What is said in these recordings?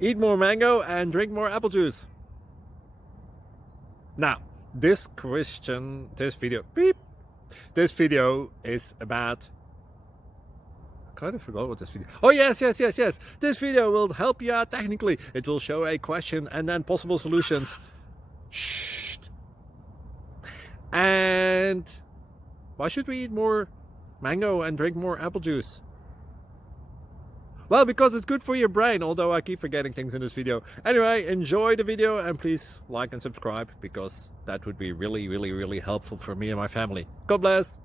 Eat more mango and drink more apple juice. Now, this video is about... I kind of forgot what this video... Oh, yes. This video will help you out technically. It will show a question and then possible solutions. Shh. And why should we eat more mango and drink more apple juice? Well, because it's good for your brain, although I keep forgetting things in this video. Anyway, enjoy the video and please like and subscribe, because that would be really helpful for me and my family. God bless!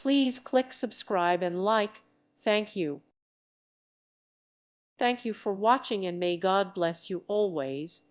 Please click subscribe and like. Thank you. Thank you for watching, and may God bless you always.